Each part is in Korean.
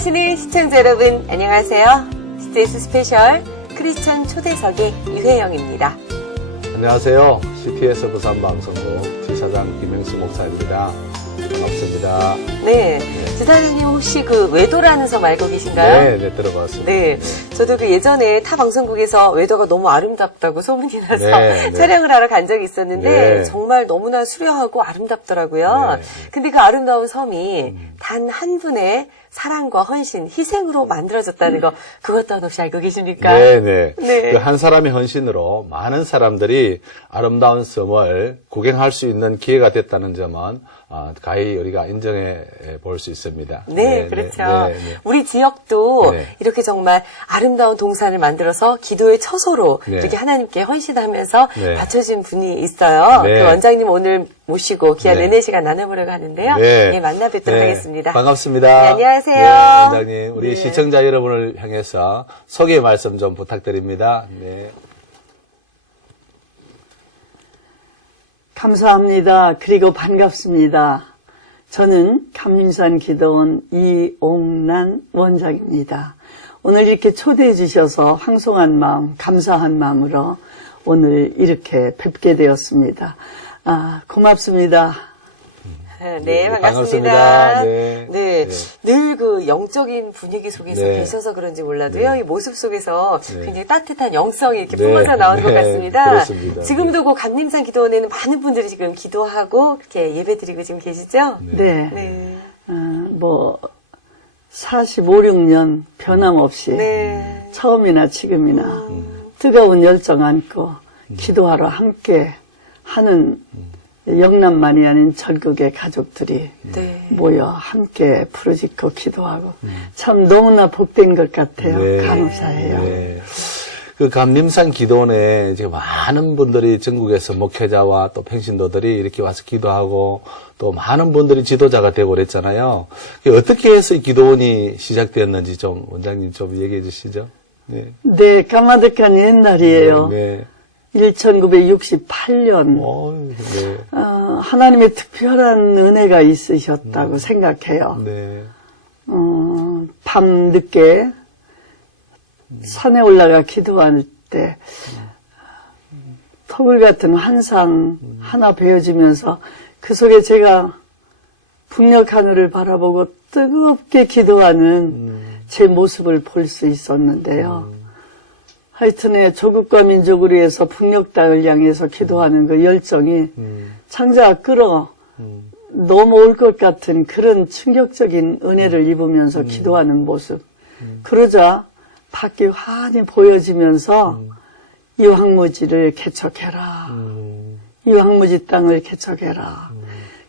사랑하시는 시청자 여러분, 안녕하세요. CTS 스페셜 크리스천 초대석의 유혜영입니다. 안녕하세요. CTS 부산방송국 지사장 김영수 목사입니다. 반갑습니다. 네. 지사장님 혹시 그 외도라는 섬 알고 계신가요? 네, 들어봤습니다. 네. 저도 그 예전에 타 방송국에서 외도가 너무 아름답다고 소문이 나서 네. 촬영을 하러 간 적이 있었는데 네. 정말 너무나 수려하고 아름답더라고요. 네. 근데 그 아름다운 섬이 단 한 분의 사랑과 헌신, 희생으로 만들어졌다는 거 그것 또한 혹시 알고 계십니까? 네. 네. 그 한 사람의 헌신으로 많은 사람들이 아름다운 섬을 구경할 수 있는 기회가 됐다는 점은 가히 우리가 인정해 볼 수 있습니다. 네, 그렇죠. 네. 우리 지역도 네. 이렇게 정말 아름다운 동산을 만들어서 기도의 처소로 네. 이렇게 하나님께 헌신하면서 네. 바쳐진 분이 있어요. 네. 그 원장님 오늘 모시고 귀한 네. 은혜 시간 나눠보려고 하는데요. 네. 예, 만나 뵙도록 네. 하겠습니다. 반갑습니다. 네, 안녕하세요. 네, 원장님. 우리 네. 시청자 여러분을 향해서 소개 말씀 좀 부탁드립니다. 네. 감사합니다. 그리고 반갑습니다. 저는 감림산 기도원 이옥란 원장입니다. 오늘 이렇게 초대해 주셔서 황송한 마음, 감사한 마음으로 오늘 이렇게 뵙게 되었습니다. 고맙습니다. 네, 반갑습니다. 반갑습니다. 네. 네. 네. 늘 그 영적인 분위기 속에서 네. 계셔서 그런지 몰라도요, 이 모습 속에서 네. 굉장히 따뜻한 영성이 이렇게 네. 뿜어져 나오는 것 네. 같습니다. 그렇습니다. 지금도 그 감림산 기도원에는 많은 분들이 지금 기도하고 그렇게 예배 드리고 지금 계시죠? 네. 네. 45, 6년 변함없이 네. 처음이나 지금이나 뜨거운 열정 안고 기도하러 함께 하는 영남만이 아닌 전국의 가족들이 네. 모여 함께 부르짖고 기도하고 참 너무나 복된 것 같아요. 네. 감사해요. 네. 그 감림산 기도원에 지금 많은 분들이 전국에서 목회자와 또 평신도들이 이렇게 와서 기도하고 또 많은 분들이 지도자가 되고 그랬잖아요. 어떻게 해서 이 기도원이 시작되었는지 좀 원장님 좀 얘기해 주시죠. 네. 네, 까마득한 옛날이에요. 네. 1968년 네. 하나님의 특별한 은혜가 있으셨다고 생각해요. 네. 밤 늦게 산에 올라가 기도할 때 터굴 같은 환상 하나 베어지면서 그 속에 제가 북녘 하늘을 바라보고 뜨겁게 기도하는 제 모습을 볼 수 있었는데요. 하여튼에 조국과 민족을 위해서 북녘 땅을 향해서 기도하는 그 열정이 창자가 끌어 넘어올 것 같은 그런 충격적인 은혜를 입으면서 기도하는 모습. 그러자 밖이 환히 보여지면서 이 황무지를 개척해라. 이 황무지 땅을 개척해라.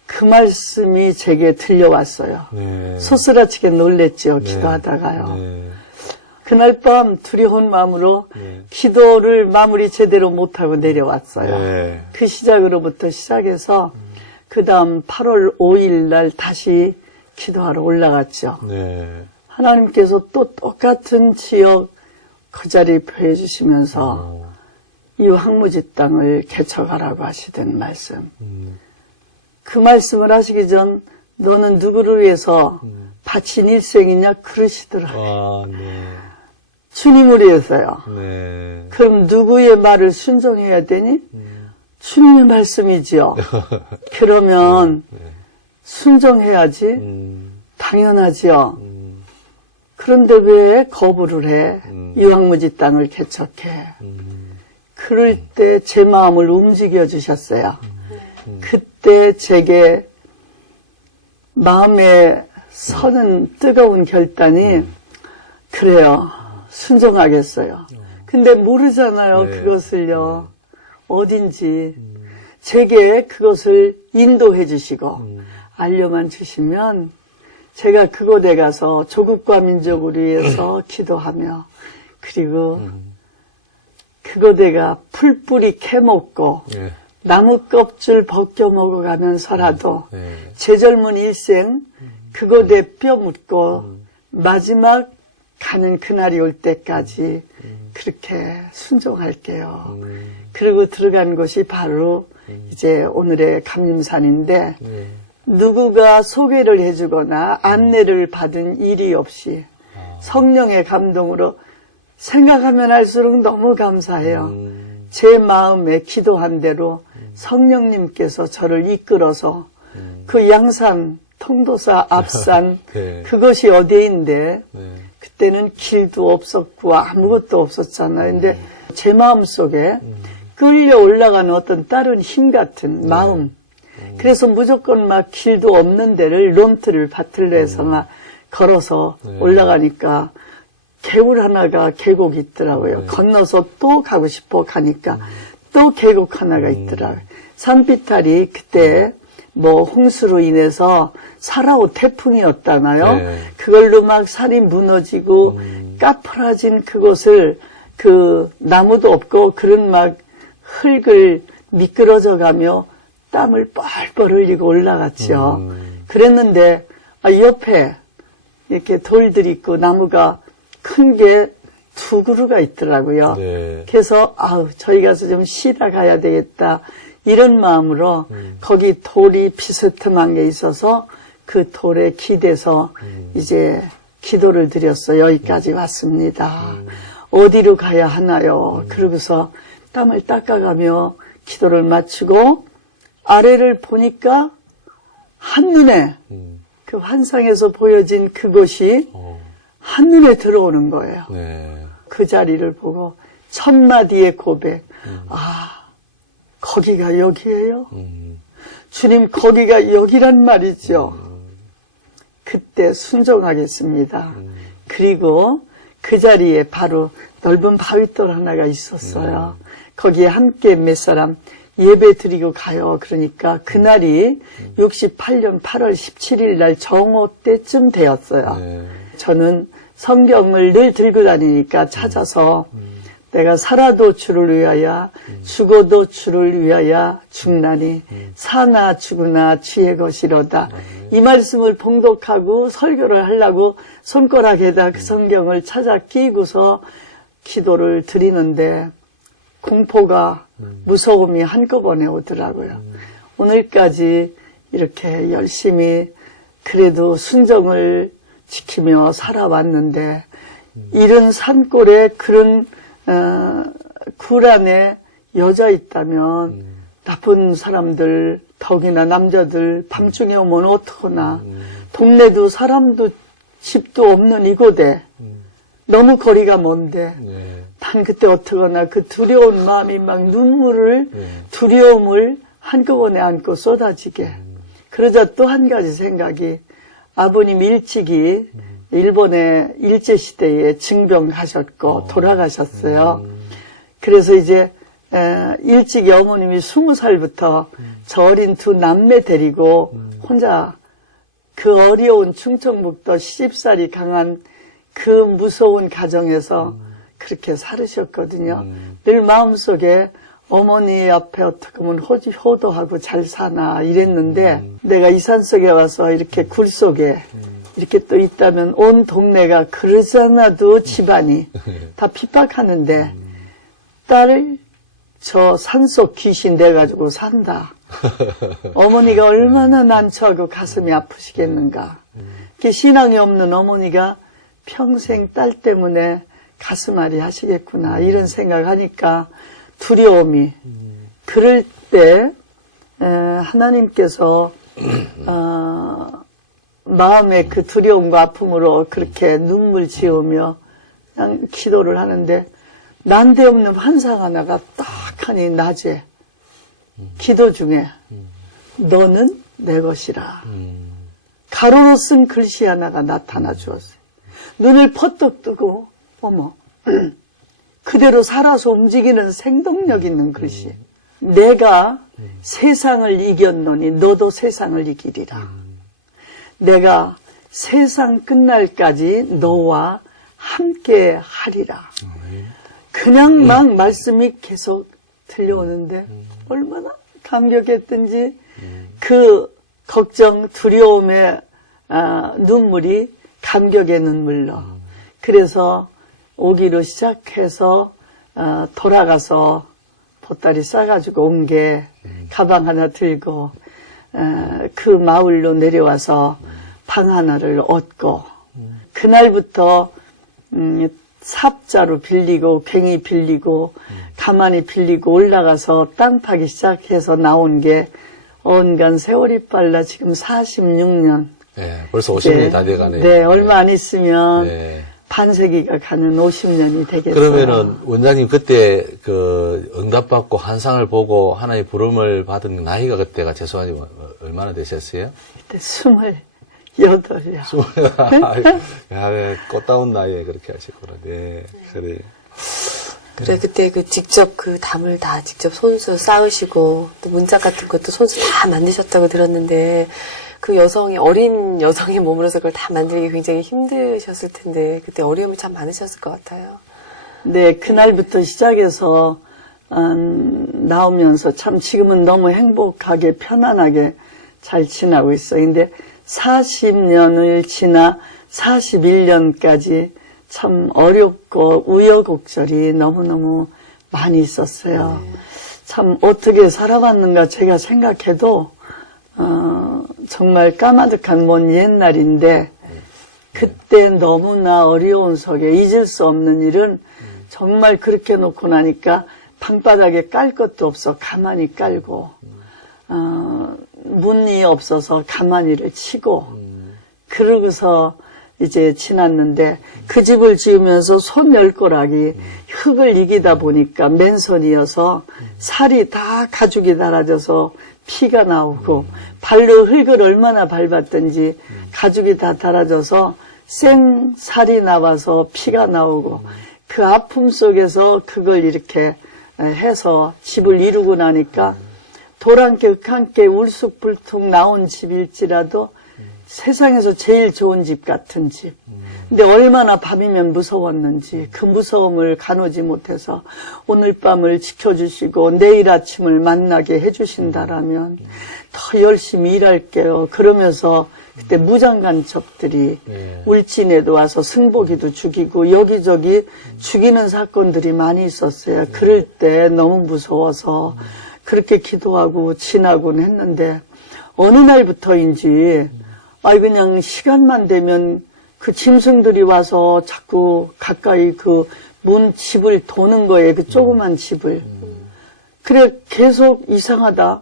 그 말씀이 제게 들려왔어요. 네. 소스라치게 놀랬죠. 기도하다가요. 네. 그날 밤 두려운 마음으로 네. 기도를 마무리 제대로 못하고 내려왔어요. 네. 그 시작으로부터 시작해서 그 다음 8월 5일 날 다시 기도하러 올라갔죠. 네. 하나님께서 또 똑같은 지역 그 자리 보여주시면서 이 황무지 땅을 개척하라고 하시던 말씀. 그 말씀을 하시기 전 너는 누구를 위해서 바친 일생이냐 그러시더라고요. 네. 주님을 위해서요. 네. 그럼 누구의 말을 순종해야 되니? 주님의 말씀이지요. 그러면 순종해야지. 당연하지요. 그런데 왜 거부를 해? 이 황무지 땅을 개척해. 그럴 때 제 마음을 움직여 주셨어요. 그때 제게 마음에 서는 뜨거운 결단이 그래요. 순종하겠어요. 근데 모르잖아요. 네. 그것을요. 어딘지. 제게 그것을 인도해 주시고 알려만 주시면 제가 그곳에 가서 조국과 민족을 위해서 기도하며 그리고 그곳에가 풀뿌리 캐먹고 네. 나무 껍질 벗겨 먹어가면서라도 네. 제 젊은 일생 그곳에 뼈 묻고 마지막 가는 그날이 올 때까지 그렇게 순종할게요. 그리고 들어간 곳이 바로 이제 오늘의 감림산인데 누구가 소개를 해주거나 안내를 받은 일이 없이 성령의 감동으로 생각하면 할수록 너무 감사해요. 제 마음에 기도한 대로 성령님께서 저를 이끌어서 그 양산, 통도사 앞산 네. 그것이 어디인데 네. 그때는 길도 없었고 아무것도 없었잖아요. 근데 제 마음속에 끌려 올라가는 어떤 다른 힘 같은 마음. 그래서 무조건 막 길도 없는 데를 론트를 밭을 내서 막 걸어서 올라가니까 개울 하나가 계곡이 있더라고요. 건너서 또 가고 싶어 가니까 또 계곡 하나가 있더라고요. 산비탈이 그때 뭐 홍수로 인해서 사라오 태풍이었잖아요. 네. 그걸로 막 산이 무너지고 까풀어진 그곳을 그 나무도 없고 그런 막 흙을 미끄러져 가며 땀을 뻘뻘 흘리고 올라갔죠. 그랬는데 옆에 이렇게 돌들이 있고 나무가 큰 게 두 그루가 있더라고요. 네. 그래서 저희 가서 좀 쉬다 가야 되겠다 이런 마음으로 거기 돌이 비스듬한 게 있어서 그 돌에 기대서 이제 기도를 드렸어요. 여기까지 왔습니다. 어디로 가야 하나요? 그러고서 땀을 닦아가며 기도를 마치고 아래를 보니까 한눈에 그 환상에서 보여진 그곳이 한눈에 들어오는 거예요. 네. 그 자리를 보고 첫 마디의 고백. 거기가 여기예요? 주님, 거기가 여기란 말이죠. 그때 순종하겠습니다. 그리고 그 자리에 바로 넓은 바위돌 하나가 있었어요. 거기에 함께 몇 사람 예배 드리고 가요. 그러니까 그날이 68년 8월 17일 날 정오 때쯤 되었어요. 네. 저는 성경을 늘 들고 다니니까 찾아서 내가 살아도 주를 위하여 죽어도 주를 위하여 죽나니 사나 죽으나 주의 것이로다. 이 말씀을 봉독하고 설교를 하려고 손가락에다 그 성경을 찾아 끼고서 기도를 드리는데 공포가 무서움이 한꺼번에 오더라고요. 오늘까지 이렇게 열심히 그래도 순정을 지키며 살아왔는데 이런 산골에 그런 굴 안에 여자 있다면 나쁜 사람들 더기나 남자들 밤중에 오면 어떡하나 동네도 사람도 집도 없는 이곳에 너무 거리가 먼데 네. 난 그때 어떡하나 그 두려운 마음이 막 눈물을 두려움을 한꺼번에 안고 쏟아지게 그러자 또 한 가지 생각이 아버님 일찍이 일본의 일제시대에 징병하셨고 돌아가셨어요. 그래서 이제 일찍이 어머님이 20살부터 저 어린 두 남매 데리고 혼자 그 어려운 충청북도 시집살이 강한 그 무서운 가정에서 그렇게 살으셨거든요. 늘 마음속에 어머니 앞에 어떻게 보면 효도하고 잘 사나 이랬는데 내가 이 산속에 와서 이렇게 굴 속에 이렇게 또 있다면 온 동네가 그러잖아도 집안이 다 핍박하는데 딸을 저 산속 귀신 돼가지고 산다. 어머니가 얼마나 난처하고 가슴이 아프시겠는가. 신앙이 없는 어머니가 평생 딸 때문에 가슴앓이 하시겠구나 이런 생각하니까 두려움이 그럴 때 하나님께서 마음의 그 두려움과 아픔으로 그렇게 눈물 지으며 그냥 기도를 하는데 난데없는 환상 하나가 딱하니 낮에 기도 중에 너는 내 것이라 가로로 쓴 글씨 하나가 나타나 주었어요. 눈을 퍼뜩 뜨고 어머 그대로 살아서 움직이는 생동력 있는 글씨. 내가 세상을 이겼노니 너도 세상을 이기리라. 내가 세상 끝날까지 너와 함께 하리라. 그냥 막 말씀이 계속 들려오는데 얼마나 감격했든지 그 걱정, 두려움의 눈물이 감격의 눈물로. 그래서 오기로 시작해서 돌아가서 보따리 싸가지고 온 게 가방 하나 들고 그 마을로 내려와서 방 하나를 얻고 그날부터 삽자루 빌리고 괭이 빌리고 가만히 빌리고 올라가서 땅 파기 시작해서 나온 게 언간 세월이 빨라 지금 46년. 네, 벌써 50년이 다 돼가네요. 네, 얼마 안 있으면 네. 반세기가 가는 50년이 되겠어요. 그러면은 원장님 그때 그 응답받고 환상을 보고 하나의 부름을 받은 나이가 그때가 죄송하지 얼마나 되셨어요? 그때 28이요. 야, 꽃다운 나이에 그렇게 하셨구나. 네, 그래. 그래, 그때 그 직접 그 담을 다 직접 손수 쌓으시고, 또 문짝 같은 것도 손수 다 만드셨다고 들었는데, 그 여성이, 어린 여성의 몸으로서 그걸 다 만들기 굉장히 힘드셨을 텐데, 그때 어려움이 참 많으셨을 것 같아요. 네, 그날부터 시작해서 나오면서 참 지금은 너무 행복하게 편안하게 잘 지나고 있어요. 근데 40년을 지나 41년까지 참 어렵고 우여곡절이 너무너무 많이 있었어요. 참 어떻게 살아왔는가 제가 생각해도 정말 까마득한 먼 옛날인데 그때 너무나 어려운 속에 잊을 수 없는 일은 정말 그렇게 놓고 나니까 방바닥에 깔 것도 없어 가만히 깔고 문이 없어서 가만히를 치고 그러고서 이제 지났는데 그 집을 지으면서 손 10꼬락이 흙을 이기다 보니까 맨손이어서 살이 다 가죽이 달아져서 피가 나오고 발로 흙을 얼마나 밟았든지 가죽이 다 달아져서 생살이 나와서 피가 나오고 그 아픔 속에서 그걸 이렇게 해서 집을 이루고 나니까 돌 한 개, 흙 한 개 울쑥불쑥 나온 집일지라도 세상에서 제일 좋은 집 같은 집. 근데 얼마나 밤이면 무서웠는지 그 무서움을 가누지 못해서 오늘 밤을 지켜주시고 내일 아침을 만나게 해주신다라면 더 열심히 일할게요. 그러면서 그때 무장간첩들이 울진에도 와서 승복이도 죽이고 여기저기 죽이는 사건들이 많이 있었어요. 그럴 때 너무 무서워서 그렇게 기도하고 지나곤 했는데 어느 날부터인지 그냥 시간만 되면 그 짐승들이 와서 자꾸 가까이 그 문 집을 도는 거예요. 그 조그만 집을. 그래 계속 이상하다.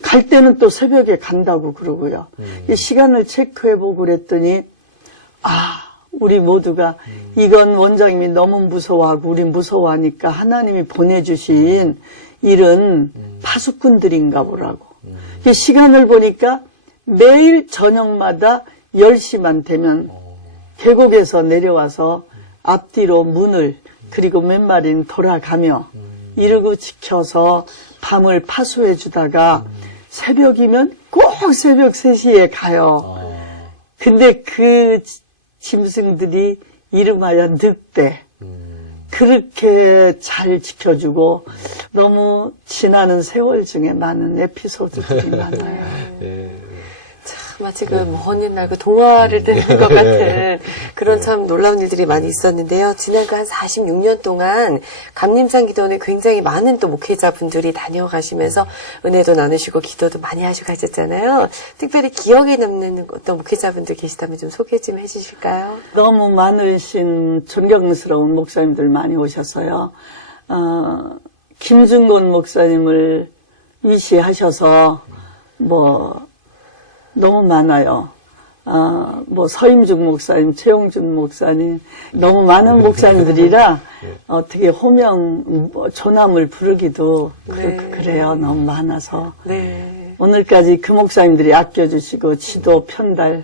갈 때는 또 새벽에 간다고 그러고요. 이 시간을 체크해보고 그랬더니 우리 모두가 이건 원장님이 너무 무서워하고 우리 무서워하니까 하나님이 보내주신 일은 파수꾼들인가 보라고. 이 시간을 보니까 매일 저녁마다 10시만 되면 계곡에서 내려와서 앞뒤로 문을 그리고 몇 마리는 돌아가며 이러고 지켜서 밤을 파수해 주다가 새벽이면 꼭 새벽 3시에 가요. 근데 그 짐승들이 이름하여 늑대. 그렇게 잘 지켜주고 너무 지나는 세월 중에 많은 에피소드들이 많아요. 마치 그 먼 옛날 그 동화를 듣는 것 같은 그런 참 놀라운 일들이 많이 있었는데요. 지난 그 한 46년 동안 감림산 기도원에 굉장히 많은 또 목회자분들이 다녀가시면서 은혜도 나누시고 기도도 많이 하시고 하셨잖아요. 특별히 기억에 남는 어떤 목회자분들 계시다면 좀 소개 좀 해주실까요? 너무 많으신 존경스러운 목사님들 많이 오셨어요. 김준곤 목사님을 위시하셔서 너무 많아요. 서임중 목사님, 최용준 목사님, 너무 많은 목사님들이라 어떻게 조남을 부르기도 그래요. 너무 많아서. 네. 오늘까지 그 목사님들이 아껴주시고 지도 편달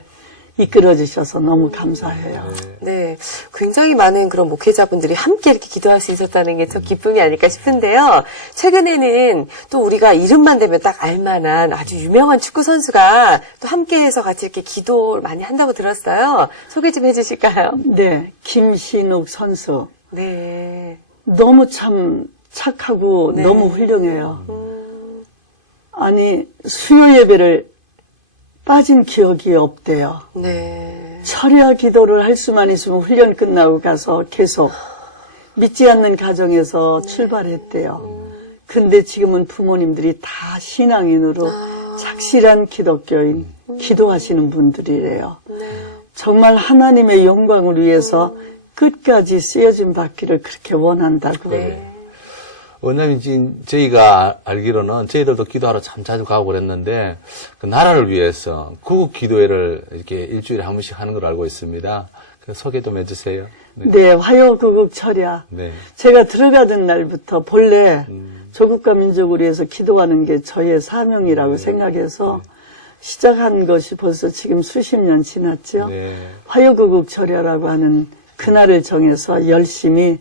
이끌어주셔서 너무 감사해요. 네. 굉장히 많은 그런 목회자분들이 함께 이렇게 기도할 수 있었다는 게 참 기쁨이 아닐까 싶은데요. 최근에는 또 우리가 이름만 대면 딱 알만한 아주 유명한 축구선수가 또 함께해서 같이 이렇게 기도를 많이 한다고 들었어요. 소개 좀 해주실까요? 네. 김신욱 선수. 네. 너무 참 착하고 너무 훌륭해요. 아니, 수요 예배를 빠진 기억이 없대요. 네. 철야 기도를 할 수만 있으면 훈련 끝나고 가서 계속 믿지 않는 가정에서 출발했대요. 근데 지금은 부모님들이 다 신앙인으로 착실한 기독교인, 기도하시는 분들이래요. 정말 하나님의 영광을 위해서 끝까지 쓰여진 받기를 그렇게 원한다고. 원장님, 지금 저희가 알기로는 저희들도 기도하러 참 자주 가고 그랬는데 그 나라를 위해서 구국 기도회를 이렇게 일주일에 한 번씩 하는 걸 알고 있습니다. 그 소개 좀 해주세요. 네, 화요 구국 철야. 네. 제가 들어가던 날부터 본래 조국과 민족을 위해서 기도하는 게 저의 사명이라고 생각해서 시작한 것이 벌써 지금 수십 년 지났죠. 네. 화요 구국 철야라고 하는 그날을 정해서 열심히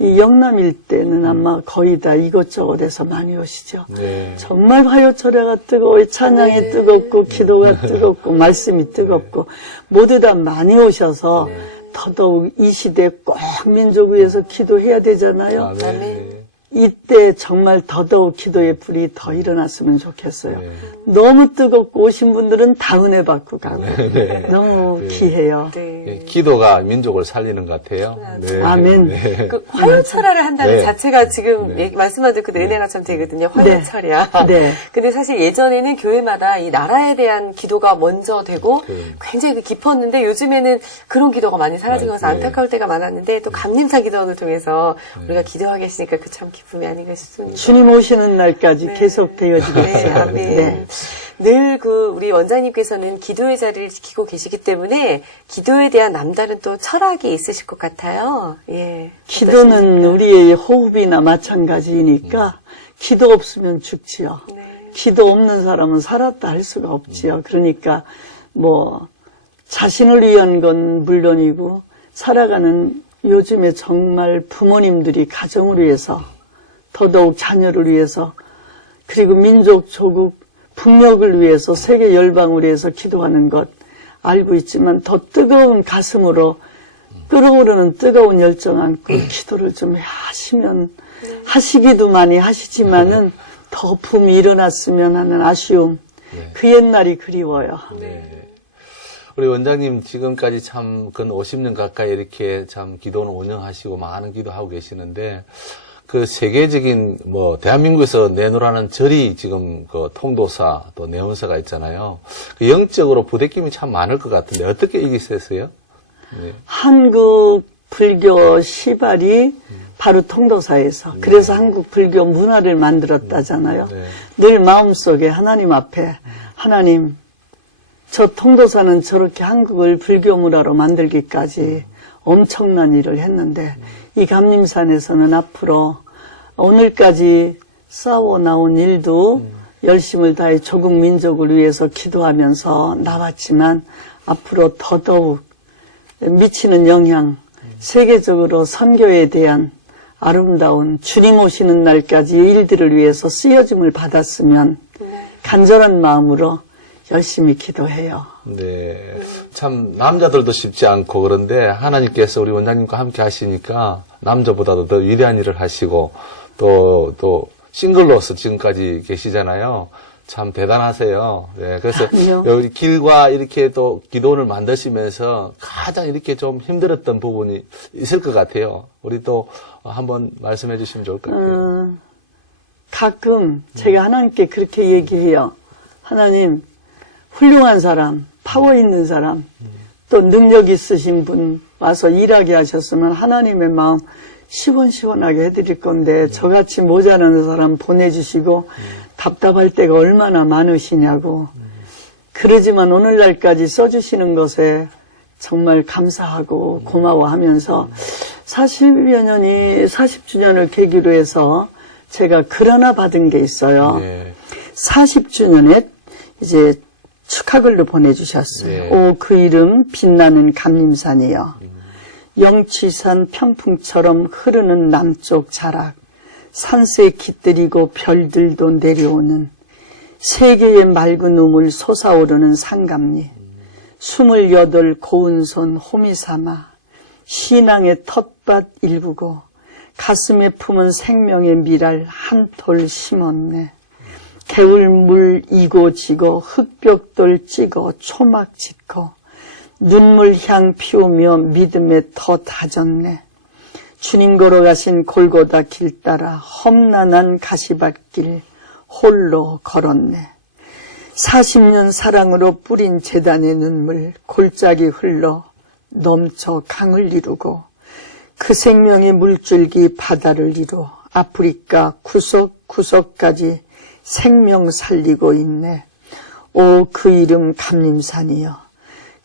이 영남 일대는 아마 거의 다 이곳저곳에서 많이 오시죠. 네. 정말 화요철야가 뜨거워, 찬양이 뜨겁고, 기도가 뜨겁고, 말씀이 뜨겁고, 모두 다 많이 오셔서 더더욱 이 시대에 꼭 민족 위해서 기도해야 되잖아요. 아, 네. 이때 정말 더더욱 기도의 불이 더 일어났으면 좋겠어요. 네. 너무 뜨겁고 오신 분들은 다 은혜 받고 가고 네. 너무 네. 귀해요. 예, 기도가 민족을 살리는 것 같아요. 네. 아멘. 네. 그 화요철야를 한다는 네. 자체가 지금 네. 말씀하신 그 은혜가처럼 되거든요. 화요철야. 네. 근데 사실 예전에는 교회마다 이 나라에 대한 기도가 먼저 되고 굉장히 깊었는데 요즘에는 그런 기도가 많이 사라진 것은 네. 안타까울 때가 많았는데 또 감림사 기도원을 통해서 우리가 기도하게 했으니까 그 참 기쁨이 아닌가 싶습니다. 주님 오시는 날까지 계속 되어지겠죠. 네, 아멘. 네. 늘 우리 원장님께서는 기도의 자리를 지키고 계시기 때문에 기도에 대한 남다른 또 철학이 있으실 것 같아요. 예. 기도는 우리의 호흡이나 마찬가지이니까 기도 없으면 죽지요. 기도 없는 사람은 살았다 할 수가 없지요. 그러니까 뭐 자신을 위한 건 물론이고 살아가는 요즘에 정말 부모님들이 가정을 위해서 더더욱 자녀를 위해서 그리고 민족 조국 북녘을 위해서 세계 열방을 위해서 기도하는 것 알고 있지만 더 뜨거운 가슴으로 끓어오르는 뜨거운 열정 안고 기도를 좀 하시면 하시기도 많이 하시지만은 더 붐이 일어났으면 하는 아쉬움 그 옛날이 그리워요. 네. 우리 원장님 지금까지 참 근 50년 가까이 이렇게 참 기도는 운영하시고 많은 기도하고 계시는데 그 세계적인 뭐 대한민국에서 내놓으라는 절이 지금 그 통도사 또 내원사가 있잖아요. 그 영적으로 부대낌이 참 많을 것 같은데 어떻게 이기셨어요? 네. 한국 불교 시발이 바로 통도사에서 그래서 한국 불교 문화를 만들었다잖아요. 네. 늘 마음속에 하나님 앞에 하나님 저 통도사는 저렇게 한국을 불교 문화로 만들기까지 엄청난 일을 했는데 이 감림산에서는 앞으로 오늘까지 싸워 나온 일도 열심을 다해 조국 민족을 위해서 기도하면서 나왔지만 앞으로 더더욱 미치는 영향, 세계적으로 선교에 대한 아름다운 주님 오시는 날까지 일들을 위해서 쓰여짐을 받았으면 간절한 마음으로 열심히 기도해요. 네. 참, 남자들도 쉽지 않고 그런데 하나님께서 우리 원장님과 함께 하시니까 남자보다도 더 위대한 일을 하시고 또 싱글로서 지금까지 계시잖아요. 참 대단하세요. 네. 그래서 여기 길과 이렇게 또 기도원을 만드시면서 가장 이렇게 좀 힘들었던 부분이 있을 것 같아요. 우리 또 한번 말씀해 주시면 좋을 것 같아요. 가끔 제가 하나님께 그렇게 얘기해요. 하나님, 훌륭한 사람, 파워 있는 사람, 또 능력 있으신 분 와서 일하게 하셨으면 하나님의 마음 시원시원하게 해드릴 건데 저같이 모자라는 사람 보내주시고 답답할 때가 얼마나 많으시냐고. 그러지만 오늘날까지 써주시는 것에 정말 감사하고 고마워하면서 40주년을 계기로 해서 제가 글 하나 받은 게 있어요. 네. 40주년에 이제 축하글로 보내주셨어요. 네. 오, 그 이름 빛나는 감림산이요. 영취산 평풍처럼 흐르는 남쪽 자락, 산새 깃들이고 별들도 내려오는 세계의 맑은 우물 솟아오르는 상감리, 28 고운 손 호미 삼아 신앙의 텃밭 일구고 가슴에 품은 생명의 미랄 한 톨 심었네. 개울물 이고 지고 흙벽돌 찍어 초막 짓고 눈물향 피우며 믿음에 더 다졌네. 주님 걸어가신 골고다 길 따라 험난한 가시밭길 홀로 걸었네. 40년 사랑으로 뿌린 재단의 눈물 골짜기 흘러 넘쳐 강을 이루고 그 생명의 물줄기 바다를 이루 아프리카 구석구석까지 생명 살리고 있네. 오, 그 이름 감림산이여.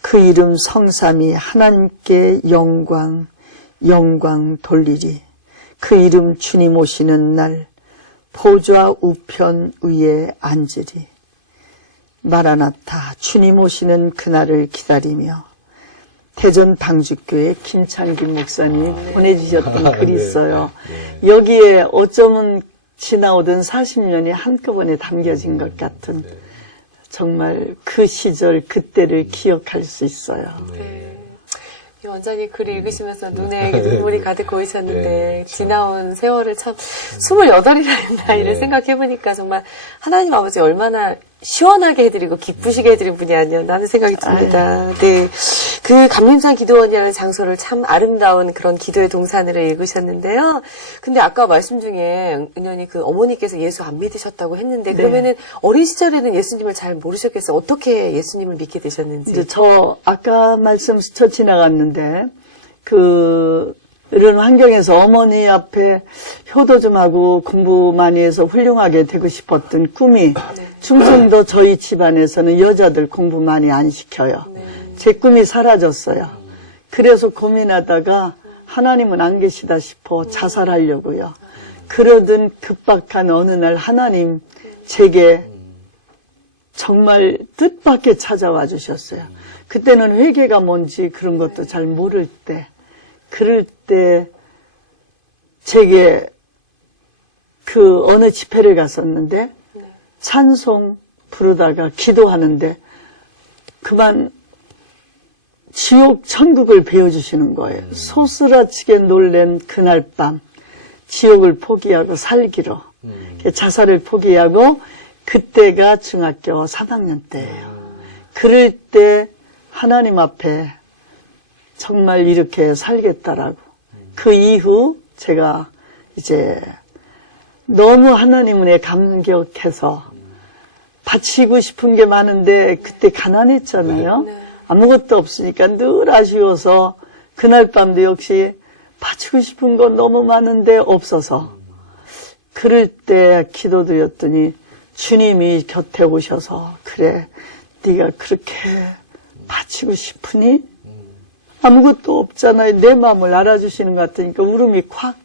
그 이름 성삼이 하나님께 영광 돌리리. 그 이름 주님 오시는 날 보좌 우편 위에 앉으리. 마라나타 주님 오시는 그날을 기다리며 대전 방주교회 김창김 목사님 보내주셨던 글이 있어요. 여기에 어쩌면 지나오던 40년이 한꺼번에 담겨진 것 같은 정말 그 시절 그때를 기억할 수 있어요. 이 원장님 글 읽으시면서 눈에 눈물이 가득 고이셨는데 지나온 세월을 참 28이라는 나이를 생각해보니까 정말 하나님 아버지 얼마나 시원하게 해드리고 기쁘시게 해드린 분이 아니었나 하는 생각이 듭니다. 네, 그 감림산 기도원이라는 장소를 참 아름다운 그런 기도의 동산으로 읽으셨는데요. 근데 아까 말씀 중에 은연히 그 어머니께서 예수 안 믿으셨다고 했는데 그러면은 어린 시절에는 예수님을 잘 모르셨겠어요. 어떻게 예수님을 믿게 되셨는지. 이제 저 아까 말씀 스쳐 지나갔는데 이런 환경에서 어머니 앞에 효도 좀 하고 공부 많이 해서 훌륭하게 되고 싶었던 꿈이 충청도 저희 집안에서는 여자들 공부 많이 안 시켜요. 제 꿈이 사라졌어요. 그래서 고민하다가 하나님은 안 계시다 싶어 자살하려고요. 그러던 급박한 어느 날 하나님 제게 정말 뜻밖의 찾아와 주셨어요. 그때는 회개가 뭔지 그런 것도 잘 모를 때 그럴 때 제게 그 어느 집회를 갔었는데 찬송 부르다가 기도하는데 그만 지옥 천국을 배워주시는 거예요. 소스라치게 놀란 그날 밤 지옥을 포기하고 살기로 자살을 포기하고 그때가 중학교 3학년 때예요. 그럴 때 하나님 앞에 정말 이렇게 살겠다라고. 그 이후 제가 이제 너무 하나님 은혜에 감격해서 바치고 싶은 게 많은데 그때 가난했잖아요. 아무것도 없으니까 늘 아쉬워서 그날 밤도 역시 바치고 싶은 건 너무 많은데 없어서 그럴 때 기도드렸더니 주님이 곁에 오셔서 그래 네가 그렇게 바치고 싶으니 아무것도 없잖아요. 내 마음을 알아주시는 것 같으니까 울음이 콱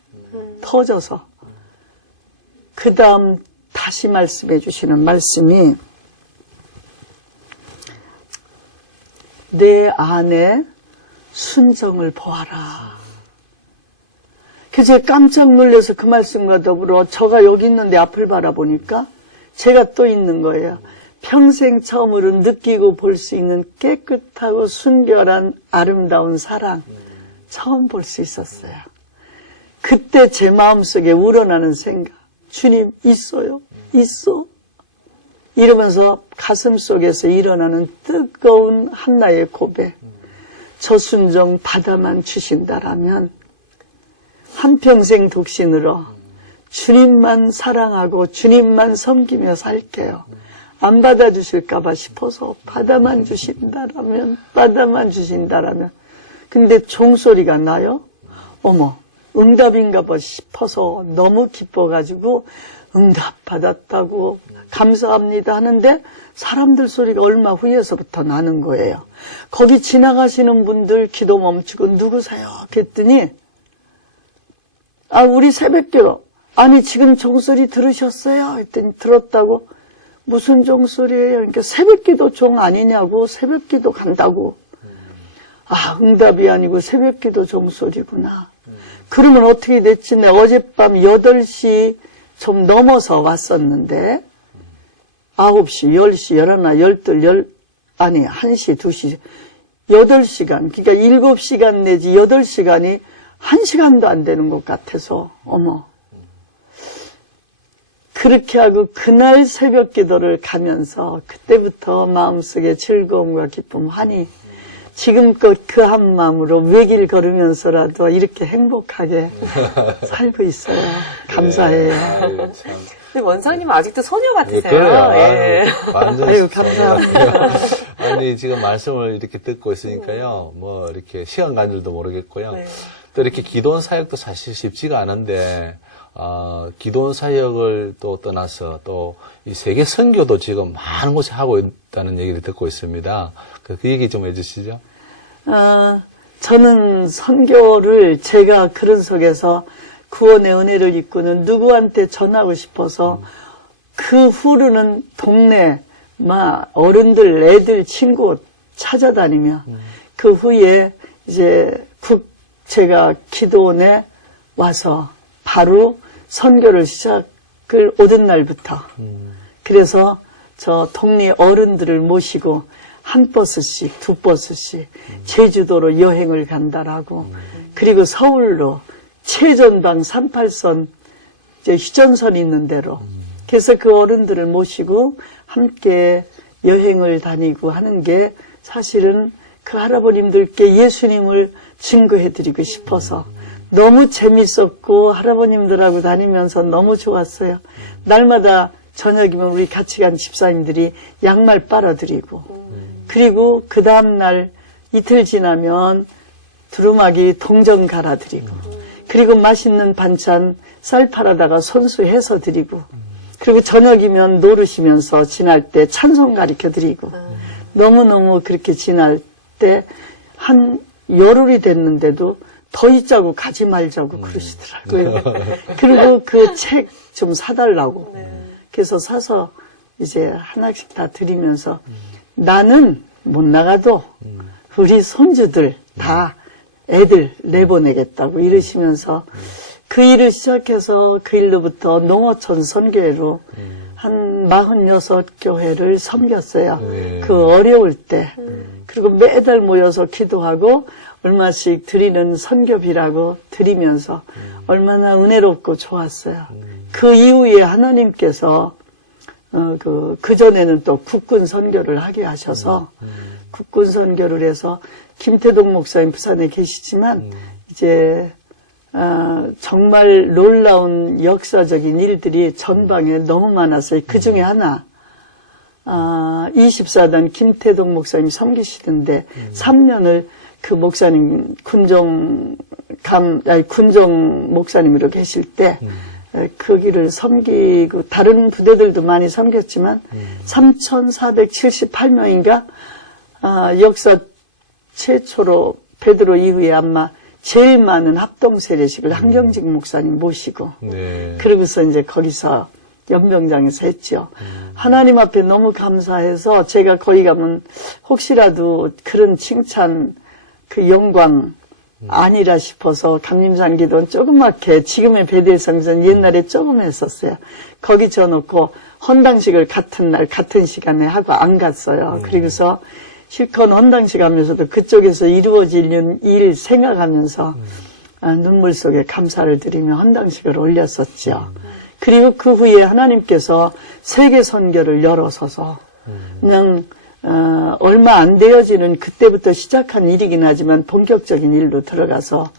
터져서 그 다음 다시 말씀해 주시는 말씀이 내 안에 순정을 보아라. 그래서 제가 깜짝 놀라서 그 말씀과 더불어 저가 여기 있는데 앞을 바라보니까 제가 또 있는 거예요. 평생 처음으로 느끼고 볼 수 있는 깨끗하고 순결한 아름다운 사랑 처음 볼 수 있었어요. 그때 제 마음속에 우러나는 생각 주님 있어요? 있어? 이러면서 가슴 속에서 일어나는 뜨거운 한나의 고백 저 순정 받아만 주신다라면 한평생 독신으로 주님만 사랑하고 주님만 섬기며 살게요. 안 받아주실까봐 싶어서 받아만 주신다라면 근데 종소리가 나요. 어머 응답인가봐 싶어서 너무 기뻐가지고 응답 받았다고 감사합니다 하는데 사람들 소리가 얼마 후에서부터 나는 거예요. 거기 지나가시는 분들 기도 멈추고 누구세요? 그랬더니 우리 새벽기도 아니 지금 종소리 들으셨어요? 했더니 들었다고 무슨 종소리예요? 그러니까 새벽기도 종 아니냐고 새벽기도 간다고 응답이 아니고 새벽기도 종소리구나. 그러면 어떻게 됐지? 내가 어젯밤 8시 좀 넘어서 왔었는데 9시, 10시, 11, 1시, 2시 8시간 그러니까 7시간 내지 8시간이 1시간도 안 되는 것 같아서 어머 그렇게 하고 그날 새벽 기도를 가면서 그때부터 마음속에 즐거움과 기쁨, 환희 지금껏 그 한 마음으로 외길 걸으면서라도 이렇게 행복하게 살고 있어요. 감사해요. 아유, 참. 근데 원장님 아직도 소녀 같으세요. 그래요. 예. 아유, 완전 아유, 감사합니다. 아니, 지금 말씀을 이렇게 듣고 있으니까요. 뭐, 이렇게 시간 간 줄도 모르겠고요. 네. 또 이렇게 기도원 사역도 사실 쉽지가 않은데, 기도원 사역을 또 떠나서 또 이 세계 선교도 지금 많은 곳에 하고 있다는 얘기를 듣고 있습니다. 그 얘기 좀 해주시죠. 저는 선교를 제가 그런 속에서 구원의 은혜를 입고는 누구한테 전하고 싶어서 그 후로는 동네 어른들, 애들, 친구 찾아다니며 그 후에 이제 제가 기도원에 와서 바로 선교를 시작을 오던 날부터 그래서 저 동네 어른들을 모시고 한 버스씩, 두 버스씩 제주도로 여행을 간다라고 그리고 서울로 최전방 38선 이제 휴전선이 있는 데로 그래서 그 어른들을 모시고 함께 여행을 다니고 하는 게 사실은 그 할아버님들께 예수님을 증거해드리고 싶어서 너무 재밌었고 할아버님들하고 다니면서 너무 좋았어요. 날마다 저녁이면 우리 같이 간 집사님들이 양말 빨아드리고 그리고 그 다음날 이틀 지나면 두루마기 동전 갈아드리고 그리고 맛있는 반찬 쌀 팔아다가 손수해서 드리고 그리고 저녁이면 노르시면서 지날 때 찬송 가르쳐드리고 너무너무 그렇게 지날 때 한 열흘이 됐는데도 더 있자고 가지 말자고 그러시더라고요. 그리고 그 책 좀 사달라고. 그래서 사서 이제 하나씩 다 드리면서 나는 못 나가도 우리 손주들 다 애들 내보내겠다고 이러시면서 그 일을 시작해서 그 일로부터 농어촌 선교회로 한 46교회를 섬겼어요. 네. 그 어려울 때. 그리고 매달 모여서 기도하고 얼마씩 드리는 선교비라고 드리면서 얼마나 은혜롭고 좋았어요. 그 이후에 하나님께서 그 전에는 또 국군 선교를 하게 하셔서 국군 선교를 해서 김태동 목사님 부산에 계시지만 이제 정말 놀라운 역사적인 일들이 전방에 너무 많았어요. 그 중에 하나 24단 김태동 목사님 섬기시던데 3년을 그 목사님 군정 목사님으로 계실 때 거기를 섬기고 다른 부대들도 많이 섬겼지만 3,478명인가 역사 최초로 베드로 이후에 아마 제일 많은 합동 세례식을 한경직 목사님 모시고 네. 그러고서 이제 거기서 연병장에서 했죠. 하나님 앞에 너무 감사해서 제가 거기 가면 혹시라도 그런 칭찬 그 영광 아니라 싶어서 감림산 기도는 조그맣게 지금의 베델성전 옛날에 조금 했었어요. 거기 져놓고 헌당식을 같은 날 같은 시간에 하고 안 갔어요. 그리고서 실컷 헌당식 하면서도 그쪽에서 이루어질 일 생각하면서 눈물 속에 감사를 드리며 헌당식을 올렸었죠. 그리고 그 후에 하나님께서 세계 선교를 열어서서 그냥 얼마 안 되어지는 그때부터 시작한 일이긴 하지만 본격적인 일로 들어가서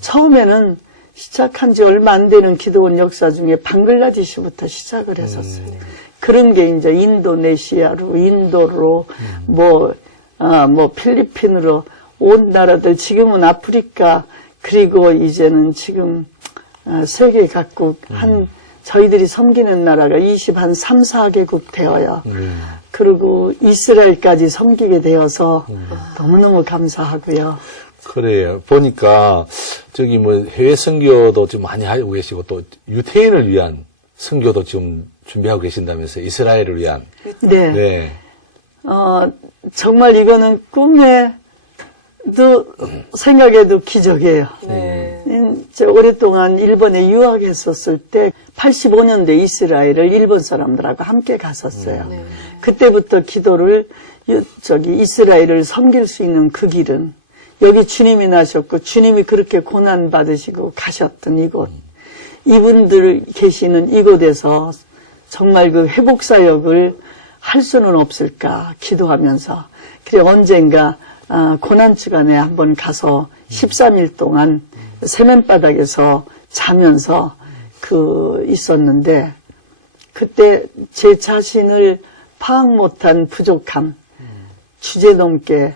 처음에는 시작한 지 얼마 안 되는 기도원 역사 중에 방글라데시부터 시작을 했었어요. 그런 게 이제 인도네시아로, 인도로, 뭐 필리핀으로 온 나라들, 지금은 아프리카, 그리고 이제는 지금 세계 각국 저희들이 섬기는 나라가 3, 4개국 되어요. 그리고 이스라엘까지 섬기게 되어서 너무너무 감사하고요. 그래요. 보니까 저기 뭐 해외 선교도 지금 많이 하고 계시고 또 유태인을 위한 선교도 지금 준비하고 계신다면서요. 이스라엘을 위한. 네. 네. 정말 이거는 꿈에도 생각해도 기적이에요. 네. 저 오랫동안 일본에 유학했었을 때 85년대 이스라엘을 일본 사람들하고 함께 갔었어요. 네. 그때부터 기도를 이스라엘을 섬길 수 있는 그 길은 여기 주님이 나셨고 주님이 그렇게 고난 받으시고 가셨던 이곳, 이분들 계시는 이곳에서 정말 그 회복 사역을 할 수는 없을까 기도하면서 그래 언젠가 고난주간에 한번 가서 13일 동안 세면바닥에서 자면서 있었는데, 그때 제 자신을 파악 못한 부족함, 주제넘게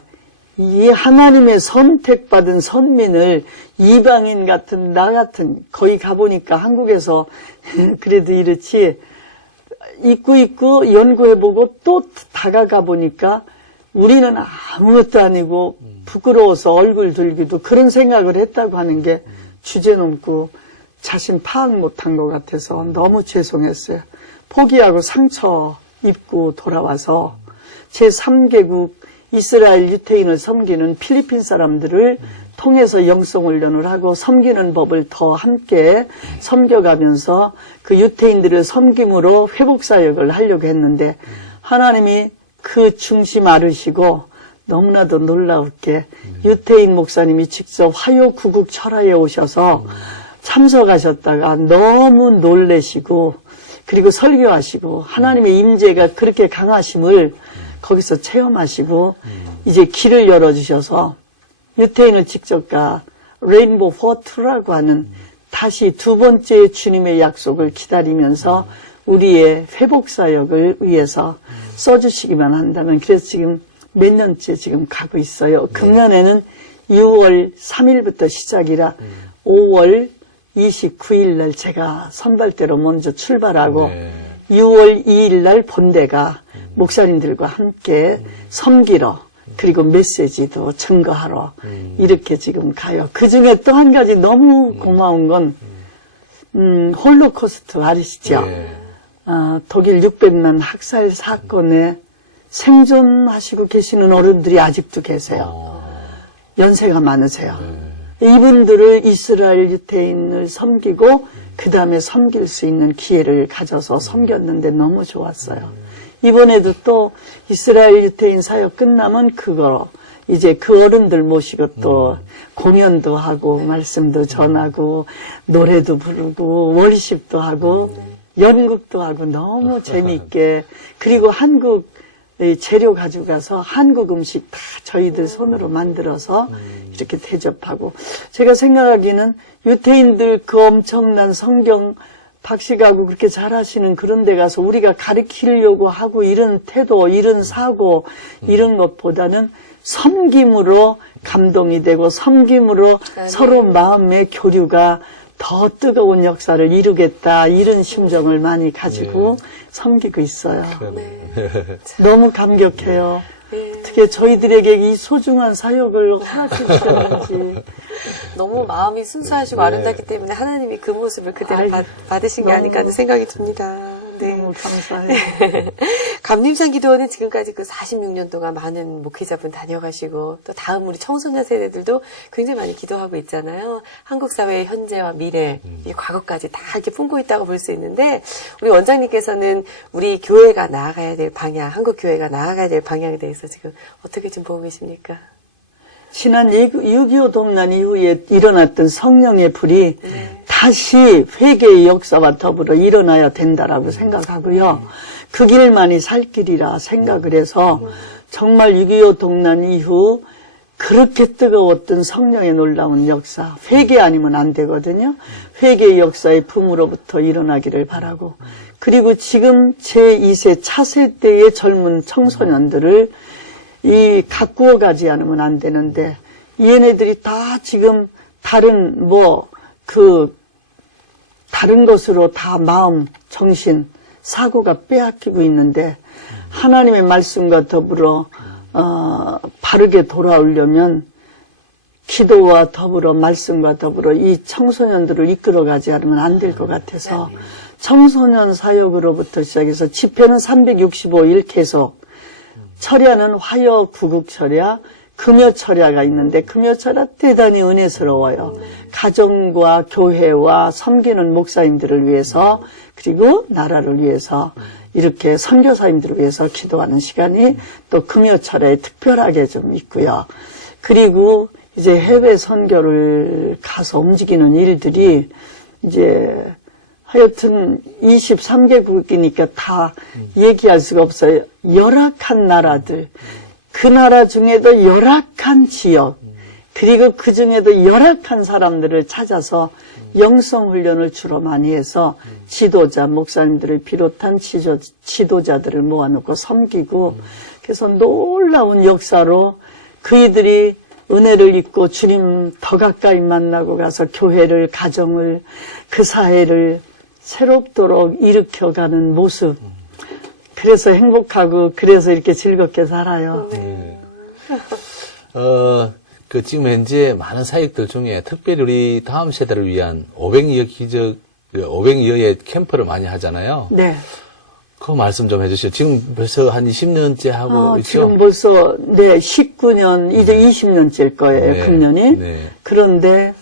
이 하나님의 선택받은 선민을 이방인 같은 나 같은, 거기 가보니까 한국에서 그래도 이렇지, 있고 연구해보고 또 다가가 보니까 우리는 아무것도 아니고 부끄러워서 얼굴 들기도 그런 생각을 했다고 하는 게 주제넘고 자신 파악 못한 것 같아서 너무 죄송했어요. 포기하고 상처 입고 돌아와서 제3개국 이스라엘 유태인을 섬기는 필리핀 사람들을 통해서 영성훈련을 하고 섬기는 법을 더 함께 섬겨가면서 그 유태인들을 섬김으로 회복사역을 하려고 했는데, 하나님이 그 중심 아르시고 너무나도 놀라웠게 유태인 목사님이 직접 화요 구국 철화에 오셔서 참석하셨다가 너무 놀래시고, 그리고 설교하시고 하나님의 임재가 그렇게 강하심을 거기서 체험하시고 이제 길을 열어주셔서 유태인을 직접 가 레인보우 포트라고 하는 다시 두 번째 주님의 약속을 기다리면서 우리의 회복사역을 위해서 써주시기만 한다면, 그래서 지금 몇 년째 지금 가고 있어요. 금년에는 6월 3일부터 시작이라 5월 29일 날 제가 선발대로 먼저 출발하고 6월 2일 날 본대가 목사님들과 함께 섬기러, 그리고 메시지도 증거하러 이렇게 지금 가요. 그 중에 또 한 가지 너무 고마운 건 홀로코스트 아시죠? 독일 600만 학살 사건에 생존하시고 계시는 어른들이 아직도 계세요. 연세가 많으세요. 이분들을 이스라엘 유태인을 섬기고 그 다음에 섬길 수 있는 기회를 가져서 섬겼는데 너무 좋았어요. 이번에도 또 이스라엘 유태인 사역 끝나면 그거 이제 그 어른들 모시고 또 공연도 하고 말씀도 전하고 노래도 부르고 월십도 하고 연극도 하고 너무 재미있게, 그리고 한국 재료 가지고 가서 한국 음식 다 저희들 손으로 만들어서 이렇게 대접하고, 제가 생각하기에는 유태인들 그 엄청난 성경 박식하고 그렇게 잘하시는 그런 데 가서 우리가 가르치려고 하고 이런 태도, 이런 사고, 이런 것보다는 섬김으로 감동이 되고 섬김으로 서로 마음의 교류가 더 뜨거운 역사를 이루겠다, 이런 심정을 많이 가지고 섬기고 있어요. 너무 감격해요. 어떻게 저희들에게 이 소중한 사역을 허락해 주셨는지. 너무 마음이 순수하시고 아름답기 때문에 하나님이 그 모습을 그대로 받으신 게 아닐까 하는 생각이 듭니다. 네. 너무 감사해요. 감림산 기도원은 지금까지 그 46년 동안 많은 목회자분 다녀가시고, 또 다음 우리 청소년 세대들도 굉장히 많이 기도하고 있잖아요. 한국 사회의 현재와 미래, 이 과거까지 다 이렇게 품고 있다고 볼 수 있는데, 우리 원장님께서는 우리 교회가 나아가야 될 방향, 한국 교회가 나아가야 될 방향에 대해서 지금 어떻게 좀 보고 계십니까? 지난 6.25 동란 이후에 일어났던 성령의 불이 다시 회개의 역사와 더불어 일어나야 된다라고 생각하고요. 그 길만이 살 길이라 생각을 해서 정말 6.25 동란 이후 그렇게 뜨거웠던 성령의 놀라운 역사, 회개 아니면 안 되거든요. 회개의 역사의 붐으로부터 일어나기를 바라고, 그리고 지금 제2세 차세대의 젊은 청소년들을 가꾸어 가지 않으면 안 되는데, 얘네들이 다 지금 다른 다른 것으로 다 마음, 정신, 사고가 빼앗기고 있는데, 하나님의 말씀과 더불어 바르게 돌아오려면 기도와 더불어 말씀과 더불어 이 청소년들을 이끌어가지 않으면 안 될 것 같아서 청소년 사역으로부터 시작해서 집회는 365일 계속, 철야는 화요 구국 철야, 금요 철야가 있는데 금요 철야 대단히 은혜스러워요. 가정과 교회와 섬기는 목사님들을 위해서, 그리고 나라를 위해서, 이렇게 선교사님들을 위해서 기도하는 시간이 또 금요 철야에 특별하게 좀 있고요. 그리고 이제 해외 선교를 가서 움직이는 일들이 이제 하여튼 23개국이니까 다 얘기할 수가 없어요. 열악한 나라들, 그 나라 중에도 열악한 지역, 그리고 그 중에도 열악한 사람들을 찾아서 영성훈련을 주로 많이 해서 지도자, 목사님들을 비롯한 지도자들을 모아놓고 섬기고, 그래서 놀라운 역사로 그이들이 은혜를 입고 주님 더 가까이 만나고 가서 교회를, 가정을, 그 사회를 새롭도록 일으켜가는 모습. 그래서 행복하고 그래서 이렇게 즐겁게 살아요. 네. 지금 현재 많은 사역들 중에 특별히 우리 다음 세대를 위한 500여의 캠프를 많이 하잖아요. 네. 그 말씀 좀 해주시죠. 지금 벌써 한 20년째 하고 있죠? 지금 벌써, 19년, 이제 20년째일 거예요, 네. 금년이. 네. 그런데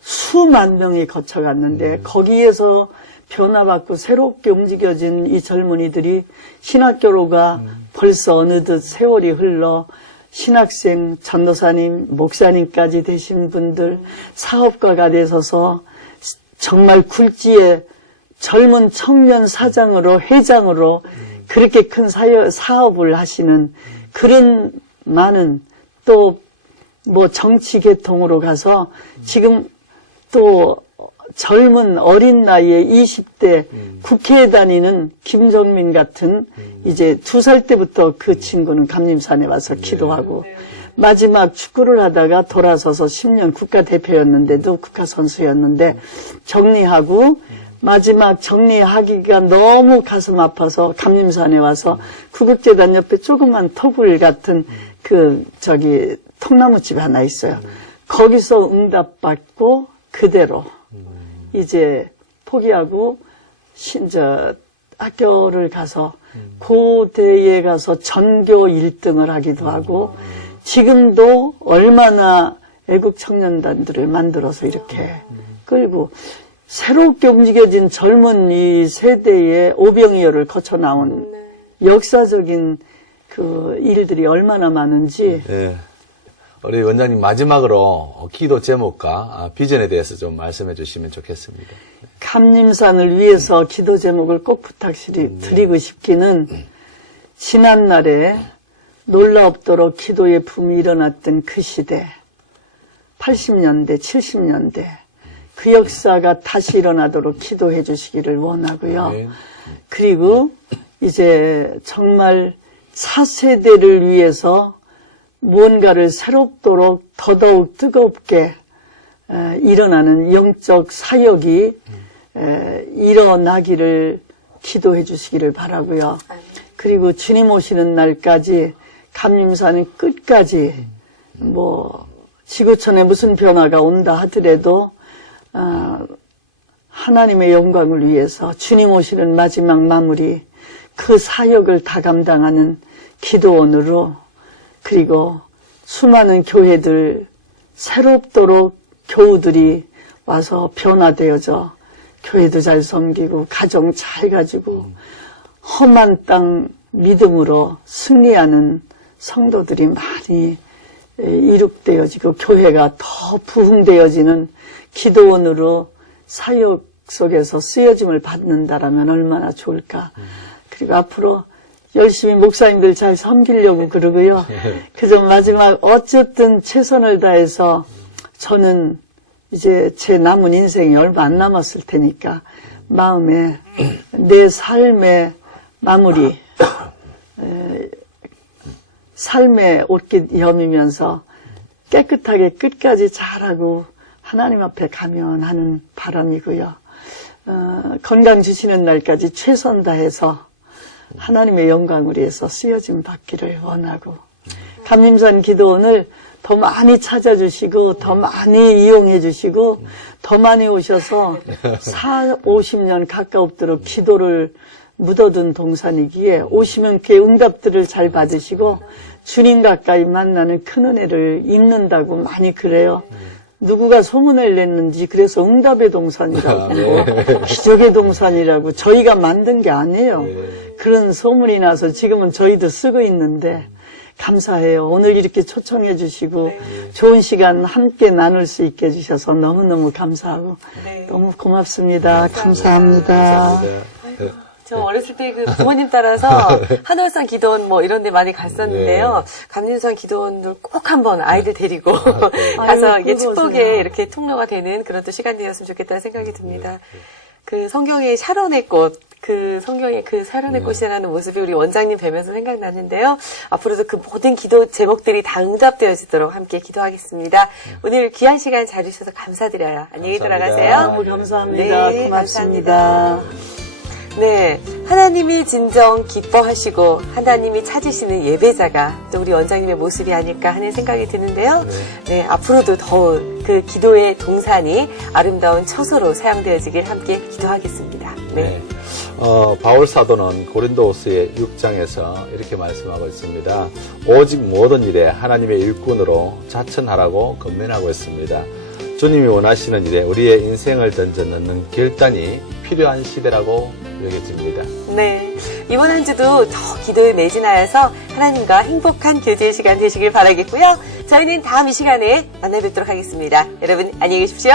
수만 명이 거쳐갔는데, 거기에서 변화받고 새롭게 움직여진 이 젊은이들이 신학교로가 벌써 어느덧 세월이 흘러 신학생, 전도사님, 목사님까지 되신 분들, 사업가가 되셔서 정말 굴지의 젊은 청년 사장으로, 회장으로 그렇게 큰 사업을 하시는 그런 많은, 또 뭐 정치 계통으로 가서 지금 또 젊은 어린 나이에 20대 국회에 다니는 김정민 같은 이제 2살 때부터 그 친구는 감림산에 와서 기도하고 마지막 축구를 하다가 돌아서서 10년 국가대표였는데도 국가선수였는데 정리하고 마지막 정리하기가 너무 가슴 아파서 감림산에 와서 구국재단 옆에 조그만 토굴 같은 통나무집 하나 있어요. 거기서 응답받고 그대로 이제 포기하고 학교를 가서 고대에 가서 전교 1등을 하기도 하고 지금도 얼마나 애국 청년단들을 만들어서 이렇게 끌고 새롭게 움직여진 젊은 이 세대의 오병이어를 거쳐 나온 역사적인 그 일들이 얼마나 많은지. 네. 우리 원장님 마지막으로 기도 제목과 비전에 대해서 좀 말씀해 주시면 좋겠습니다. 감림산을 위해서 기도 제목을 꼭 부탁드리고 싶기는 지난날에 놀랍도록 기도의 붐이 일어났던 그 시대 80년대 70년대 그 역사가 다시 일어나도록 기도해 주시기를 원하고요. 네. 그리고 이제 정말 4세대를 위해서 무언가를 새롭도록 더더욱 뜨겁게 일어나는 영적 사역이 일어나기를 기도해 주시기를 바라고요. 그리고 주님 오시는 날까지 감림산은 끝까지 뭐 지구촌에 무슨 변화가 온다 하더라도 하나님의 영광을 위해서 주님 오시는 마지막 마무리 그 사역을 다 감당하는 기도원으로 그리고 수많은 교회들 새롭도록 교우들이 와서 변화되어져 교회도 잘 섬기고 가정 잘 가지고 험한 땅 믿음으로 승리하는 성도들이 많이 이룩되어지고 교회가 더 부흥되어지는 기도원으로 사역 속에서 쓰여짐을 받는다라면 얼마나 좋을까. 그리고 앞으로 열심히 목사님들 잘 섬기려고 그러고요. 그래서 마지막 어쨌든 최선을 다해서 저는 이제 제 남은 인생이 얼마 안 남았을 테니까 마음에 내 삶의 마무리, 삶의 옷깃 여미면서 깨끗하게 끝까지 잘하고 하나님 앞에 가면 하는 바람이고요. 건강 주시는 날까지 최선 다해서 하나님의 영광을 위해서 쓰여짐 받기를 원하고 감림산 기도원을 더 많이 찾아주시고 더 많이 이용해 주시고 더 많이 오셔서 50년 가까웠도록 기도를 묻어둔 동산이기에 오시면 그 응답들을 잘 받으시고 주님 가까이 만나는 큰 은혜를 입는다고 많이 그래요. 누구가 소문을 냈는지 그래서 응답의 동산이라고 기적의 동산이라고 저희가 만든 게 아니에요. 그런 소문이 나서 지금은 저희도 쓰고 있는데 감사해요. 오늘 이렇게 초청해 주시고 좋은 시간 함께 나눌 수 있게 해주셔서 너무너무 감사하고 너무 고맙습니다. 감사합니다. 저 어렸을 때 그 부모님 따라서 한월산 기도원 뭐 이런 데 많이 갔었는데요. 감림산 기도원을 꼭 한번 아이들 데리고 가서 아이고, 이게 그러세요. 축복의 이렇게 통로가 되는 그런 또 시간이었으면 좋겠다는 생각이 듭니다. 그 성경의 샤론의 꽃, 그 성경의 그 샤론의 꽃이라는 모습이 우리 원장님 뵈면서 생각나는데요. 앞으로도 그 모든 기도 제목들이 다 응답되어지도록 함께 기도하겠습니다. 오늘 귀한 시간 잘 주셔서 감사드려요. 안녕히 감사합니다. 돌아가세요. 너무 감사합니다. 네, 고맙습니다. 감사합니다. 네, 하나님이 진정 기뻐하시고 하나님이 찾으시는 예배자가 또 우리 원장님의 모습이 아닐까 하는 생각이 드는데요. 네, 앞으로도 더 그 기도의 동산이 아름다운 처소로 사용되어지길 함께 기도하겠습니다. 네. 바울 사도는 고린도후서의 6장에서 이렇게 말씀하고 있습니다. 오직 모든 일에 하나님의 일꾼으로 자천하라고 권면하고 있습니다. 주님이 원하시는 일에 우리의 인생을 던져 넣는 결단이 필요한 시대라고 여겨집니다. 네. 이번 한 주도 더 기도에 매진하여서 하나님과 행복한 교제의 시간 되시길 바라겠고요. 저희는 다음 이 시간에 만나 뵙도록 하겠습니다. 여러분, 안녕히 계십시오.